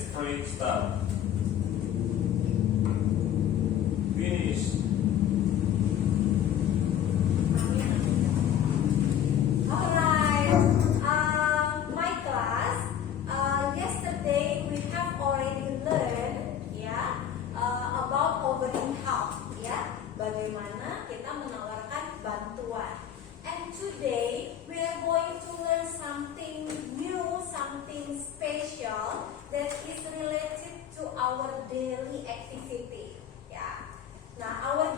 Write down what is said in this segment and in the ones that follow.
Start. Finish. Alright, my class, yesterday we have already learned about offering help, bagaimana kita menawarkan bantuan. And today we are going to learn something new, something special that is related to our daily activity. Nah, our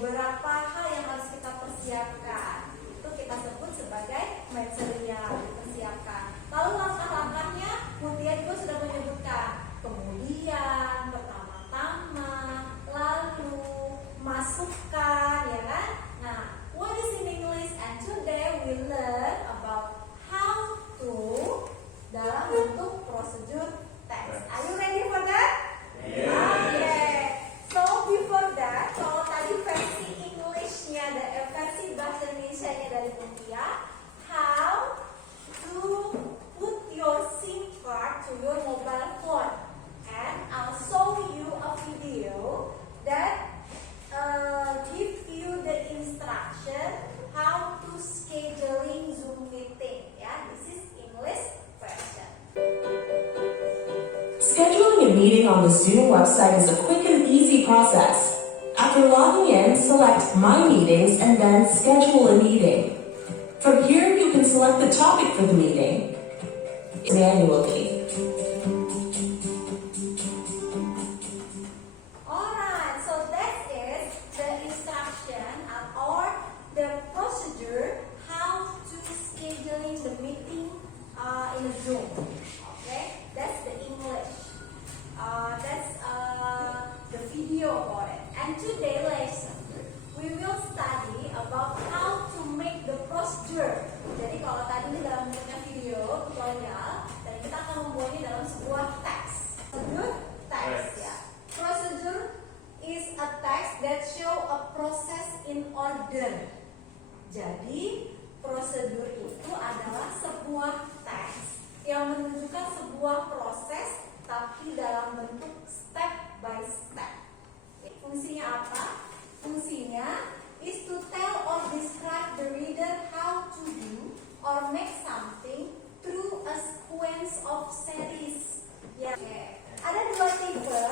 beberapa hal yang harus kita persiapkan. Itu kita sebut sebagai material dipersiapkan. Lalu langkah-langkahnya, Mutia juga sudah menyebutkan. Kemudian pertama-tama, lalu masukkan, ya kan? Nah, what is in English? And today we learn about how to dalam bentuk prosedur text. Are you ready for that? Yes. Okay. So before that, kalau tadi versi English-nya, versi bahasa Indonesia-nya dari Mutia, how to put your SIM card to your mobile phone, and I'll show you a video that give you the instruction how to scheduling Zoom meeting. Yeah, this is English version. Scheduling a meeting on the Zoom website is a quick and easy process. After logging in, select My Meetings and then Schedule a Meeting. From here, you can select the topic for the meeting manually. Alright, so that is the instruction or the procedure how to scheduling the meeting in a Zoom. Okay, that's the English. That's the video for it. And today lesson we will study about how to make the procedure. Jadi kalau tadi ini dalam bentuknya video tutorial, dan kita akan membuatnya dalam sebuah teks. Procedure text, ya. Procedure is a text that show a process in order. Jadi prosedur itu adalah sebuah teks yang menunjukkan sebuah proses tapi dalam bentuk step by step. Fungsinya apa? Fungsinya is to tell or describe the reader how to do or make something through a sequence of series. Ya, ada dua tipe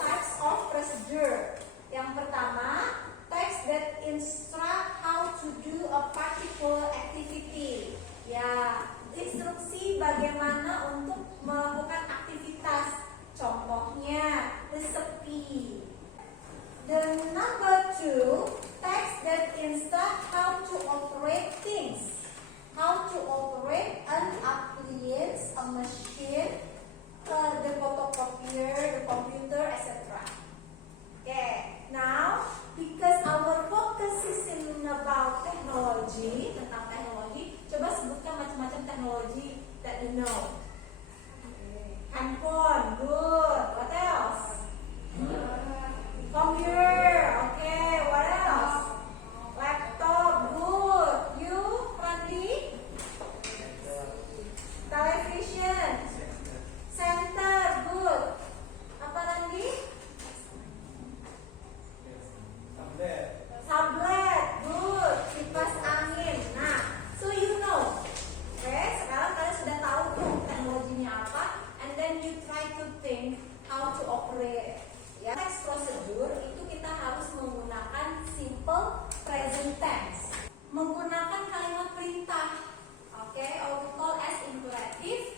types of procedure. Yang pertama, text that instruct how to do a particular activity. Ya, instruksi bagaimana untuk melakukan aktivitas. Contohnya, resepi. The number two, text that instruct how to operate things. How to operate an appliance, a machine, the photocopier, the computer, etc. Okay, now because our focus is in about technology, tentang teknologi, coba sebutkan macam-macam teknologi that you know. Handphone, good. What else? Computer, okay. What else? Laptop, good. You, Randi? Television. Center, good. Apa Randi? Tablet, good. Kipas angin. Nah, so you know. Oke, sekarang kalian sudah tahu tuh teknologinya apa, and then you try to think how to operate. Ya, text procedure itu kita harus menggunakan simple present tense, menggunakan kalimat perintah. Oke, or we call as imperative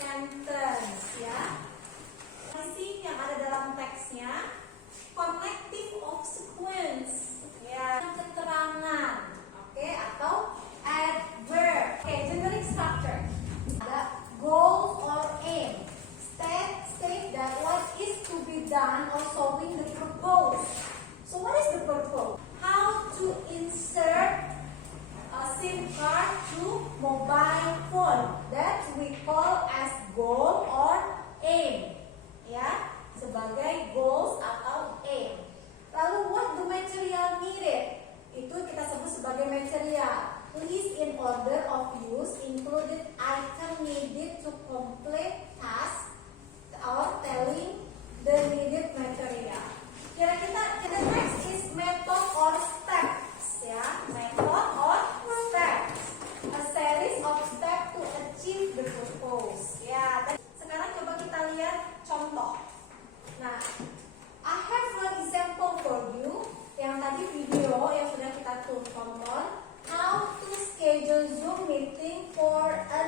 sentence. Ya, isi yang ada dalam teksnya, connective of sequence. Ya, keterangan. Oke, atau adverb. Oke, generic structure. Ada goal or aim. State that what is to be done or solving the purpose. So what is the purpose? How to insert a SIM card to mobile phone. That we call as goal or aim. Ya, sebagai goals atau aim. Lalu what the material needed? Itu kita sebut sebagai material. List in order of use included item needed to complete task or telling the needed material. Kira-kira the next is method or steps, ya. Method or steps. A series of steps to achieve the purpose. Ya. Sekarang coba kita lihat contoh. Nah, I have one example for you. Yang tadi video yang sudah kita tonton. How to schedule Zoom meeting for a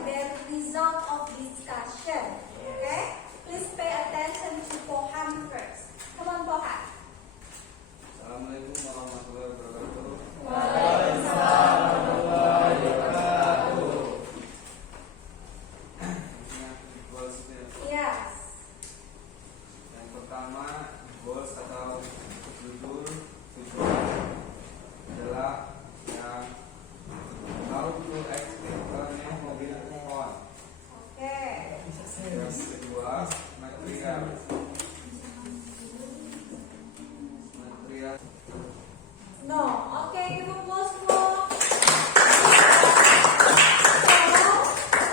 the result of discussion. Okay? Please pay attention to Pohan first. Come on, Pohan. Assalamualaikum warahmatullahi wabarakatuh. Yes. Yang pertama, goals atau tujuan adalah yang how to explain learning mobile phone. Okay. Yang kedua, material. No. Okay, give applause for. So,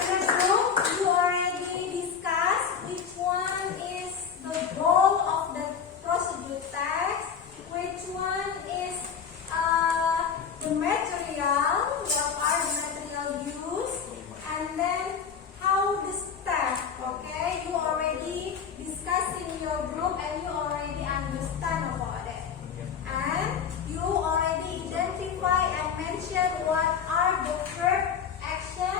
in the group, you already discussed which one is the goal of the procedure text, which one is the material, what are the material used, and then how the step. Okay, you already discussed in your group and you already understand about it. And you already identify and mention what are the verb action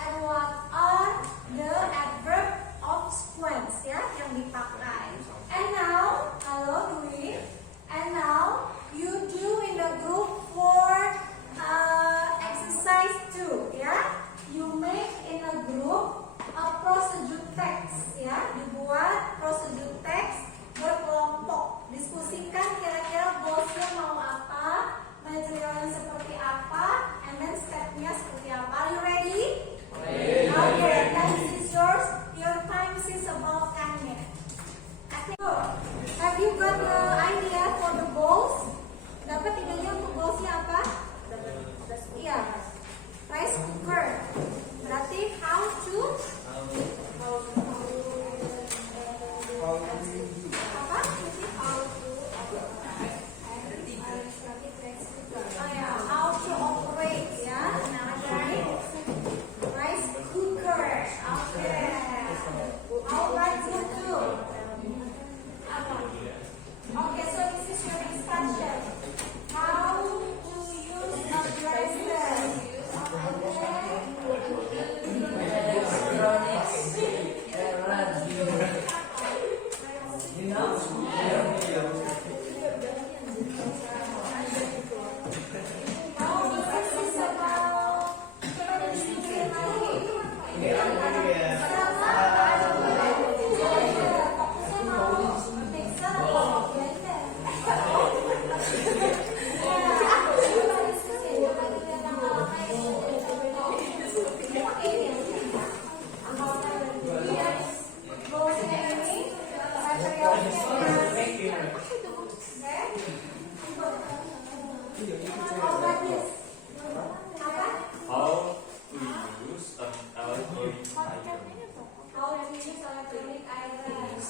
and what are the adverb of sequence ya yang dipakai. And now, halo Dwi. And now you do in the group for exercise 2 ya. You make in a group a procedure text ya. Dibuat procedure text berkelompok, diskusikan kira-kira goalsnya mau apa, materialnya seperti apa, and then stepnya seperti apa. Are you ready? Okay, time is yours. Your time is about 10 minutes. Have you got the idea for the goals? Dapat idenya untuk goalsnya apa? Iya, rice cooker. Berarti how to how to operate ya. Nah, dari rice cooker. Okay. How about you too? Okay, so this is your discussion. How to use a blender. How to use an electronic item. How to use electronic items.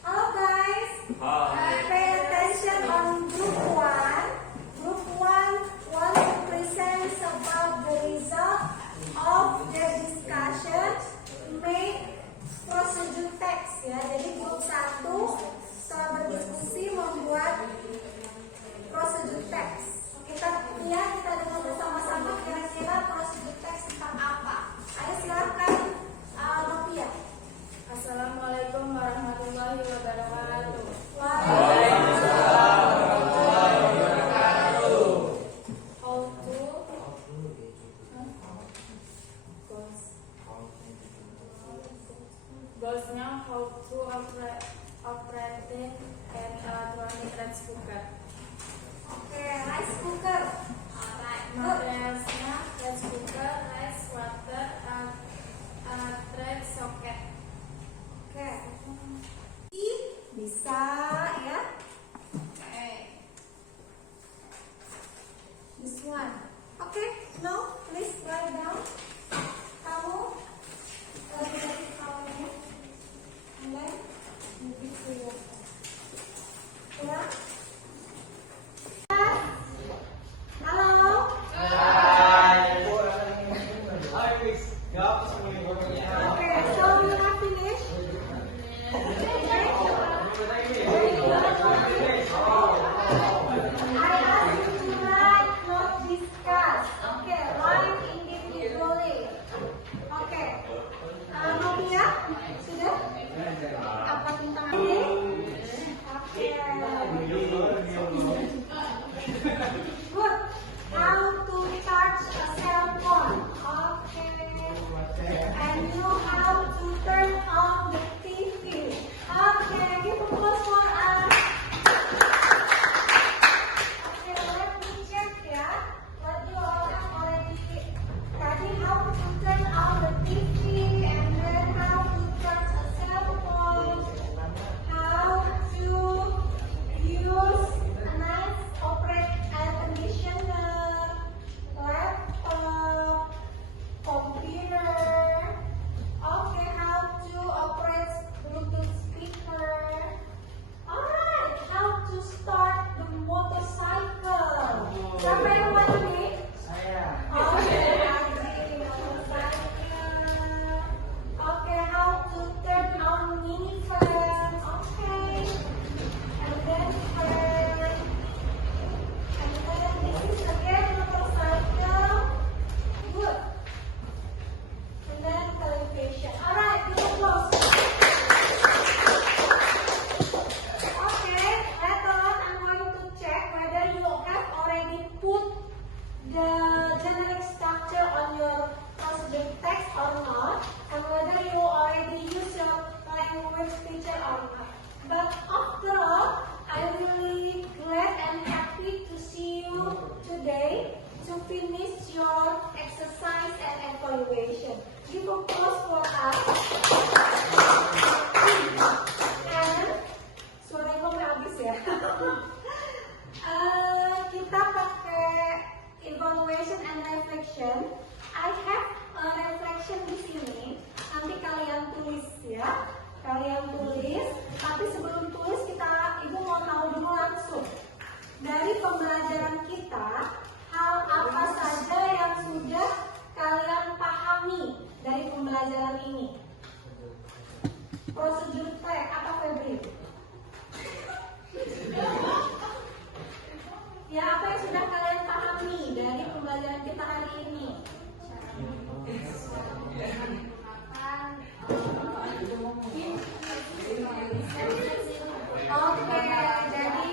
Hello guys. Hi. Pay attention on group 1. Group 1 want to present about the result of the discussion. Make procedure text ya. Jadi group 1 setelah berdiskusi membuat procedure text. Kita lihat, kita dengar bersama-sama kira-kira procedure text tentang apa. Ayo silakan Novia. Assalamualaikum warahmatullahi wabarakatuh. Goalsnya how to operating an electronic rice cooker. Oke, rice cooker. Alright, materialsnya rice cooker, rice water, thread socket. Oke. Bisa ya. Oke. This one. Oke, now please write down. Kamu dari kawannya. And then move it to your ya. Halo Siapa yang buat ini? Saya. Oke, nomor 1. Oke, how to turn on mini fan. Oke. And then fan. And then this is again motorcycle. Good. And then television. Alright, kita close. Okay, later on I'm going to check whether you have already put the generic structure on your procedure text or not, and whether you already use your language feature or not. But after all, I'm really glad and happy to see you today to finish your exercise and evaluation. Give a applause for us. And suara gue habis ya. Kita pakai evaluation and reflection. I have a reflection di sini. Nanti kalian tulis ya. Kalian tulis. Tapi sebelum tulis ibu mau tahu dulu langsung dari pembelajaran kita hal apa saja yang sudah kalian pahami dari pembelajaran ini. Prosedur tag apa Febri? Ya, apa yang sudah kalian pahami dari pembelajaran kita hari ini? Oke, jadi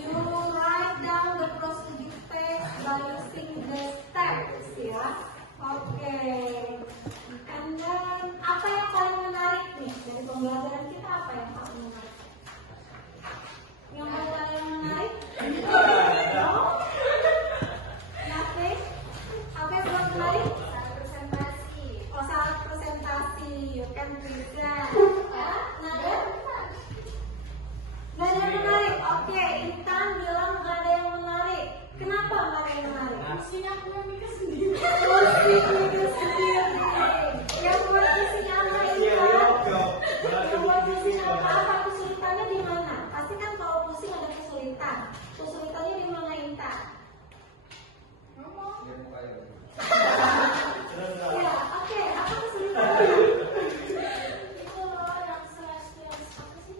you write down the procedure text by using the steps ya. Oke. And then apa yang paling menarik nih dari pembelajaran kita, apa yang paling menarik? Yang paling menarik? No? Nothing? Apa yang paling menarik? Saat presentasi. Oh, saat presentasi. You can present. Ya, nada? Nggak ada yang menarik. Oke, Intan bilang nggak ada yang menarik. Kenapa nggak ada yang menarik? Maksudnya aku yang mikir sendiri. Mikir sendiri. Yang buat isinya apa Intan? Yang buat isinya apa? Kesulitannya di mana? Pasti kan kalau pusing ada kesulitan. Kesulitannya di mana Intan? Dia buka ya. Ya, oke. Apa kesulitannya? Itu loh yang celestial apa sih?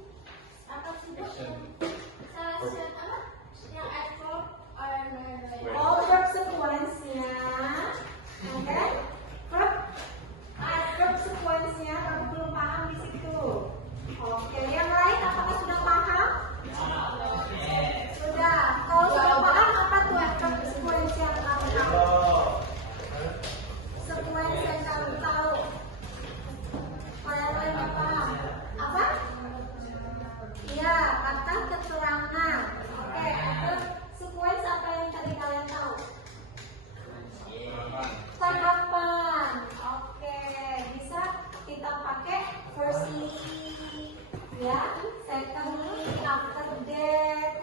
Apa sih itu? Celestial apa? Yang adverb or All verb sequence-nya. Oke? Verb sequence-nya kamu belum paham di situ. Oke, yang lain apakah sudah paham? Sudah. Kalau sudah paham apa tuh verb sequence yang kamu tahu? Sequence yang kamu tahu. Kalau yang lain nggak paham, apa? Iya, kata keterangan. Oke, verb sequence apa yang tadi kalian tahu? Tahapan. Oke, bisa kita pakai firstly, ya, secondly, after that.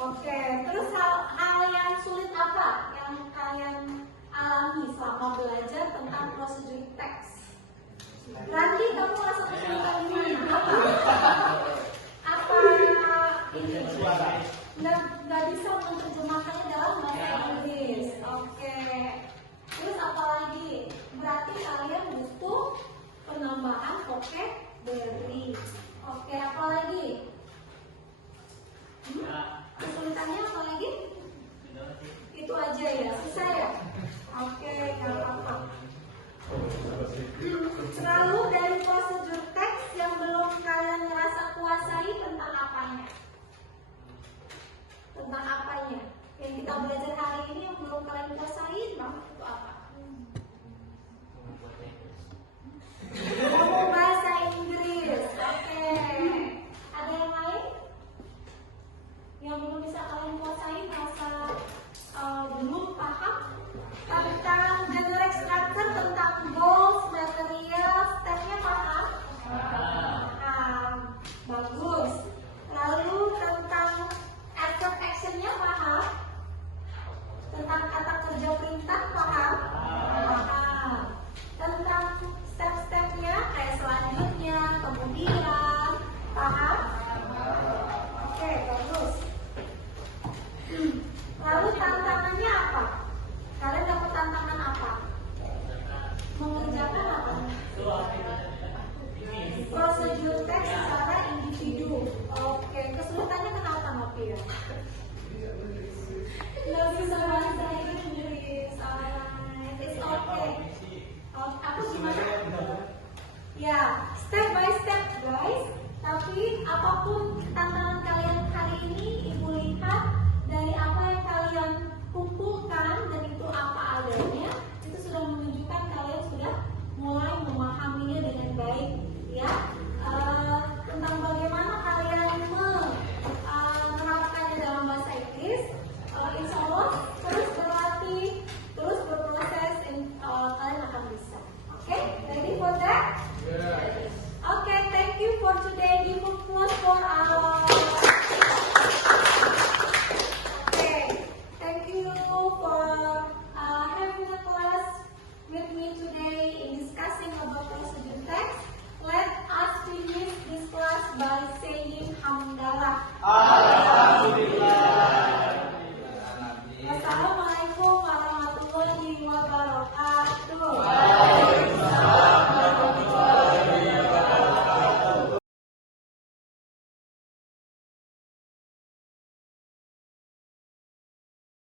Oke, terus hal yang sulit apa yang kalian alami selama belajar tentang prosedur teks? Randi, kamu merasa kesulitan di mana? Apa ini? Nggak bisa menerjemahkannya dalam bahasa Inggris. Oke. Terus apa lagi? Berarti kalian butuh penambahan vocabulary. Oke, apa lagi? Kesulitannya apa lagi? Itu aja ya, susah ya? Oke, nggak apa-apa. Lalu dari prosedur teks yang belum kalian merasa kuasai tentang apanya? Lalu tantangannya apa? Kalian dapat tantangan apa? Mengerjakan apa? Prosedur teks secara individu. Oke, kesulitannya kenapa Nopi ya? Nggak bisa bahasa Inggris. Alright, it's okay. Aku gimana? Ya, step by step guys. Tapi apapun tantangan kalian hari ini, Ibu lihat dari apa yang kalian kumpulkan dan itu apa adanya, itu sudah menunjukkan kalian sudah mulai memahaminya dengan baik, ya. Tentang bagaimana kalian menerapkannya dalam bahasa Inggris, insya Allah terus berlatih, terus berproses, kalian akan bisa. Oke, ready for that? Okay, thank you for today. Give applause for our. Okay, thank you for having a class with me today in discussing about procedure text. Let us finish this class by saying Hamdalah. Wassalamualaikum warahmatullahi wabarakatuh.